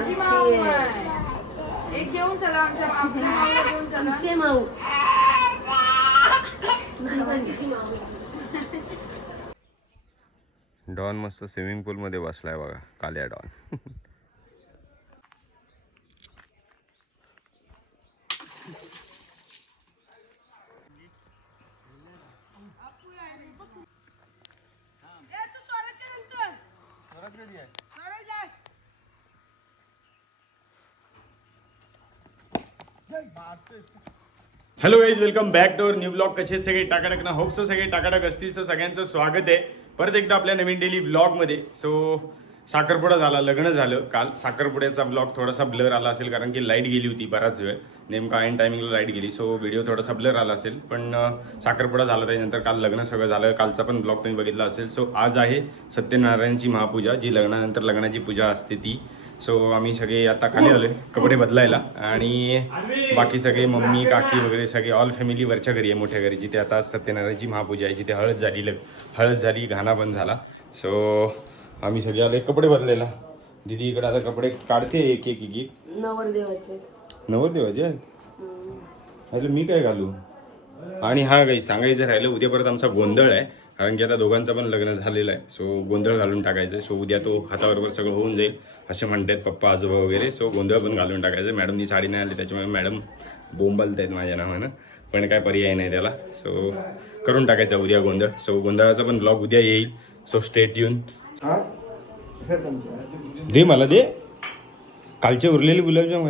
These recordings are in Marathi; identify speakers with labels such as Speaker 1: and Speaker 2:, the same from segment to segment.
Speaker 1: आमची
Speaker 2: आमची आहे.
Speaker 1: एक घेऊन चला आमच्या आपल्या माऊला घेऊन चला
Speaker 2: आमचे माऊ
Speaker 3: डॉन मस्त स्विमिंग पूल मध्ये बसलाय बघा काल्या don
Speaker 4: hello age welcome back to our new blog कसे सगळे टाकाटक ना? होप सो सगळे टाकाटक असतील. सो सगळ्यांचं स्वागत आहे. परत एकदा आपल्या नवीन डेली ब्लॉगमध्ये सो साखरपुडा झाला लग्न झालं काल. साखरपुड्याचा ब्लॉग थोडासा ब्लर आला असेल कारण की लाइट गेली होती बराच वेळ. नेमका ऐन टायमिंगला लाइट गेली. सो व्हिडिओ थोडासा ब्लर आला असेल. पण साखरपुडा झाला त्याच्यानंतर काल लग्न सगळं झालं. कालचा पण ब्लॉग तुम्ही बघितला असेल. सो आज आहे सत्यनारायणची महापूजा जी लग्नानंतर लग्नाची पूजा असते ती. सो आम्ही सगळे आता खाली आलोय कपडे बदलायला. आणि बाकी सगळे मम्मी काकी वगैरे सगळे ऑल फॅमिली वरच्या घरी आहे मोठ्या घरी जिथे आता सत्यनारायणची महापूजा आहे जिथे हळद झाली लग हळद झाली घाणा पण झाला. सो आम्ही सगळे आलोय कपडे बदलायला. दिदी इकडे आता कपडे काढते एक एक एक एक.
Speaker 2: नवरदेवाचे.
Speaker 4: नवरदेवाचे अरे मी काय घालू? आणि हा काही सांगायचं राहिलं उद्या परत आमचा गोंधळ आहे. कारण की आता दोघांचं पण लग्न झालेलं आहे. सो गोंधळ घालून टाकायचं आहे. सो उद्या तो हाताबरोबर सगळं होऊन जाईल. असे म्हणतात पप्पा आजोबा वगैरे. सो गोंधळ पण घालून टाकायचं मॅडमनी साडी नाही आली त्याच्यामुळे मॅडम बोंबालत आहेत माझ्या नावानं. पण काय पर्याय नाही त्याला. सो करून टाकायचा उद्या गोंधळ. सो गोंधळाचा पण ब्लॉग उद्या येईल. सो स्टेट येऊन दे मला दे. कालचे उरलेले गुलाबजाम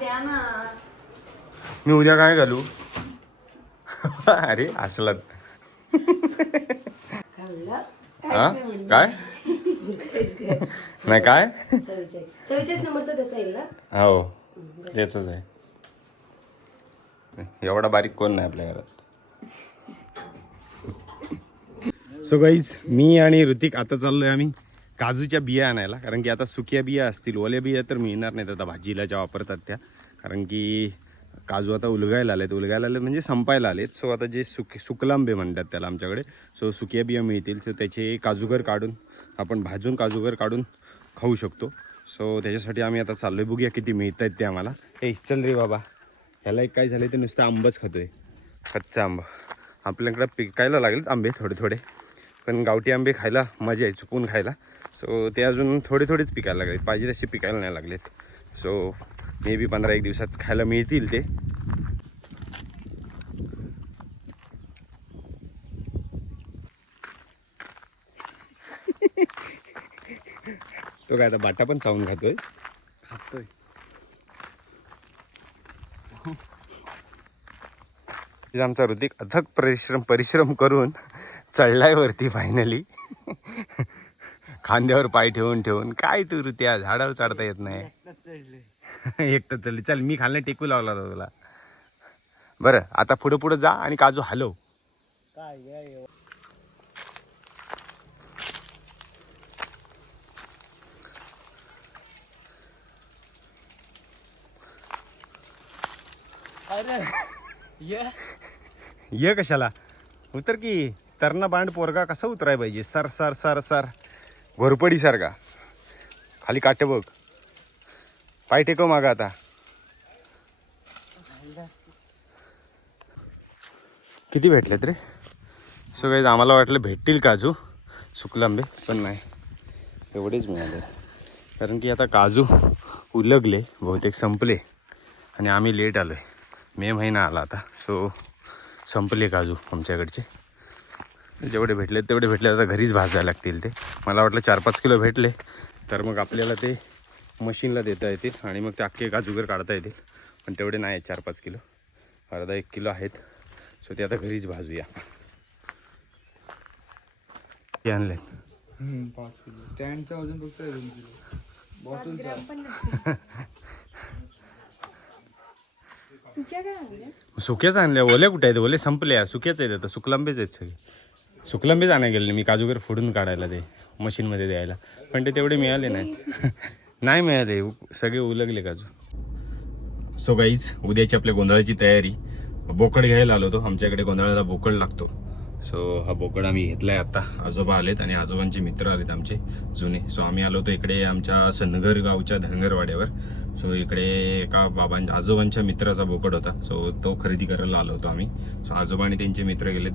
Speaker 4: का
Speaker 1: ना.
Speaker 4: मी उद्या काय घालू? अरे असलात हा? काय. नाही काय?
Speaker 2: चव्वेचाळीस चव्वेचाळीस नंबरचा त्याचा येईल ना?
Speaker 4: हो त्याच आहे. एवढा बारीक कोण नाही आपल्या घरात. सो गाईज मी आणि ऋतिक आता चाललोय आम्ही काजूच्या बिया आणायला. कारण की आता सुक्या बिया असतील ओल्या बिया तर मिळणार नाहीत. आता भाजीला ज्या वापरतात त्या. कारण की काजू आता उलगायला आलेत उलगायला आले म्हणजे संपायला आलेत. सो आता जे सुक सुकलांबे म्हणतात त्याला आमच्याकडे. सो सुक्या बिया मिळतील. सो त्याचे काजूगर काढून आपण भाजून काजूगर काढून खाऊ शकतो. सो त्याच्यासाठी आम्ही आता चाललोय. बघूया किती मिळत आहेत ते आम्हाला. ए चल रे बाबा. ह्याला एक काय झालं ते नुसतं आंबच खातोय. कच्चा आंबा. आपल्याकडे पिकायला लागलेत आंबे थोडे थोडे. पण गावठी आंबे खायला मजा आहे चुकून खायला. सो ते अजून थोडे थोडेच पिकायला लागले पाहिजे तसे पिकायला नाही लागलेत. सो मे बी पंधरा एक दिवसात खायला मिळतील ते. तो काय आता बाटा पण चावून खातोय? खातोय. आमचा ऋतिक अथक परिश्रम परिश्रम करून चढलाय वरती फायनली खांद्यावर पाय ठेवून ठेवून. काय तू ऋत्या? झाडावर चढता येत नाही. एकटं चढली चल मी खाल्लं टेकू लावला होता तुला. बरं आता पुढं पुढं जा आणि काजू हलव. ये कशाला? उतर की. तरणा बांड पोरगा कसा उतराय पाहिजे? Sir sir sir sir. Ghorpadi सारखा. खाली काटे बघ. पाय टेकव माग आता. किती भेटलेत रे? सो काही आम्हाला वाटलं भेटतील काजू. सुकलांबे पण नाही. एवढेच मिळाले. कारण की आता काजू उलगले बहुतेक संपले. आणि आम्ही लेट आलो आहे मे महिना आला आता. सो संपले काजू आमच्याकडचे. जेवढे भेटले तेवढे भेटले. आता घरीच भाजायला लागतील ते. मला वाटलं चार पाच किलो भेटले. तर मग आपल्याला ते मशीनला देता येतील आणि मग ते अख्खे काजूगर काढता येतील पण तेवढे नाही आहेत चार पाच किलो. अर्धा एक किलो आहेत. सो ते आता घरीच भाजूया. ते आणले
Speaker 5: पाच किलो. स्टँडचं वजन फक्त दोन किलो. बॉटलचा
Speaker 4: सुक्याच आणल्या. ओल्या कुठे आहेत? ओले संपले सुक्याच आहेत आता. सुकलांबेच आहेत सगळे. सुकलांबेच आणायला गेले. मी काजूगर फोडून काढायला ते मशीनमध्ये द्यायला. पण ते तेवढे मिळाले नाहीत. नाही मिळाले उ- सगळे उलगले काजू सो गाईज उद्याची आपल्या गोंधळाची तयारी. बोकड घ्यायला आलो होतो. आमच्याकडे गोंधळाला बोकड लागतो. सो हा बोकड आम्ही घेतलं आहे आत्ता आजोबा आलेत आणि आजोबांचे मित्र आलेत आमचे जुने. सो आम्ही आलो होतो इकडे आमच्या सनगर गावच्या धनगरवाड्यावर. सो इकडे एका बाबांच्या आजोबांच्या मित्राचा बोकड होता. सो तो खरेदी करायला आलो होतो आम्ही. सो आजोबा आणि त्यांचे मित्र गेलेत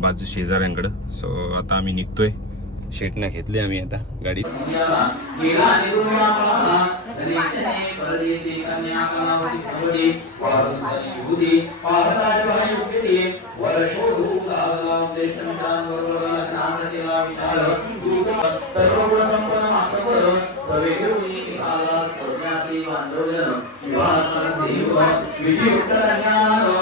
Speaker 4: बाजू शेजाऱ्यांकडं. सो आता आम्ही निघतोय. शेटनं घेतली आम्ही आता गाडी
Speaker 6: भीतीमुळे भाषण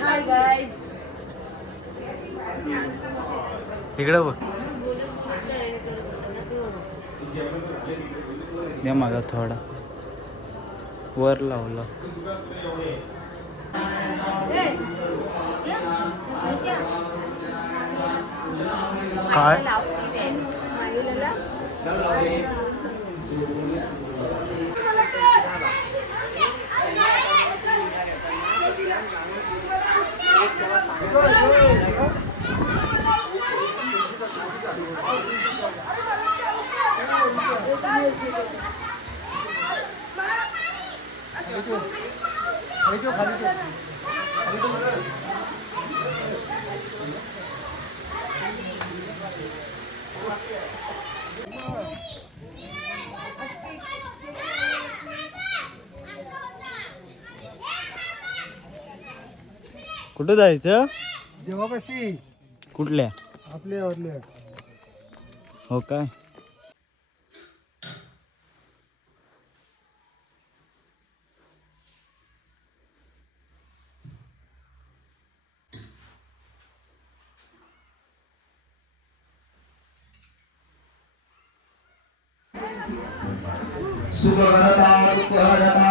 Speaker 2: हाय गाईज
Speaker 5: इकडं बघ.
Speaker 2: बोलत बोलत काय? हे करत होता
Speaker 5: कुठं जायचं?
Speaker 7: देवापाशी.
Speaker 5: कुठल्या?
Speaker 7: आपले आवडले
Speaker 5: हो काय
Speaker 6: सुभगता